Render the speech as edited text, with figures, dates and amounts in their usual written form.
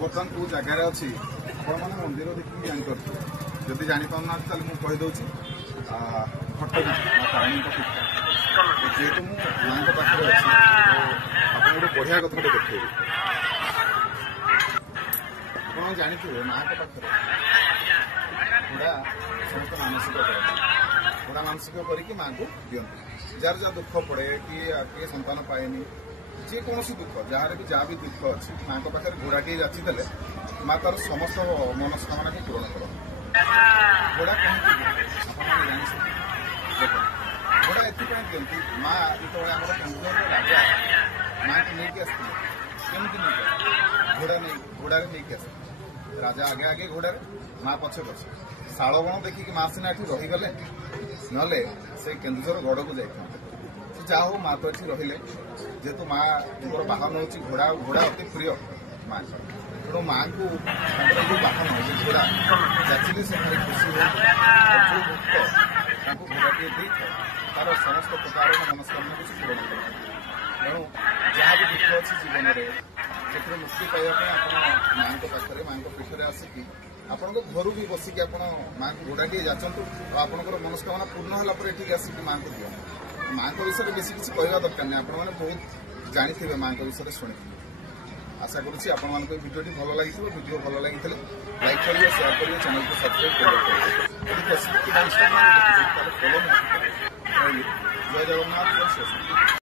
बर्तमान कौ जगार अच्छी मैंने मंदिर देखिए जापर जदि जापाना मुझे कहीदे फटक तारिणी पीठ जेहेतु मुझे माँ पाखे अच्छी आप गोटे बढ़िया कथा देखिए आप जानते माँ पाखे घोड़ा समस्त मानसिक घोड़ा मानसिक करके माँ को दिखती जार जहाँ दुख पड़े कि संतान पाएनि जेकोसी दुख जार भी जहाँ भी दुख अच्छी माँ पाखे घोड़ाटी जाचिदेले माँ तार समस्त मनस्कामना को पूरण कर घोड़ा कहीं देख घोड़ा एपाई दिखती माँ जो आम केन्द्र राजा माँ को लेकिन आसती घोड़ा नहीं घोड़ा नहीं आस राजा आगे आगे घोड़े माँ पछे पछे शाल बण देखिकी माँ सीना ये रहीगले ना से केन्दुझर गढ़ को जाता जहा हो माँ तो ये रही जेहेतु माँ बाहन हूँ घोड़ा घोड़ा अति प्रिय माँ तेणु माँ को जो बाहन जो घोड़ा जाचिले से भाई खुशी हो जो भक्त घोड़ाटे दे तार समस्त प्रकार मनस्कामना को पूरण कर तेणु जहाँ भी दुख अच्छी जीवन में मुक्ति पाइबा आप माँ पाखे माँ पीठे आसिकी आपण घर भी बसिक आप माँ को घोड़ाटे जाचु आपंकर मनस्कामना पूर्ण होगा आसिक माँ को दिखाँ माँ विषय में बेसी किसी कहवा दरकार नहीं आपण मैंने बहुत जानी माँ विषय शुणी आशा करुँच आपण भिडियो भल लगी भिडियो भल लगी लाइक करेंगे शेयर करेंगे चैनल को सब्सक्राइब करेंगे फेसबुक कि इंस्टाग्राम फॉलो जय जगन्नाथ।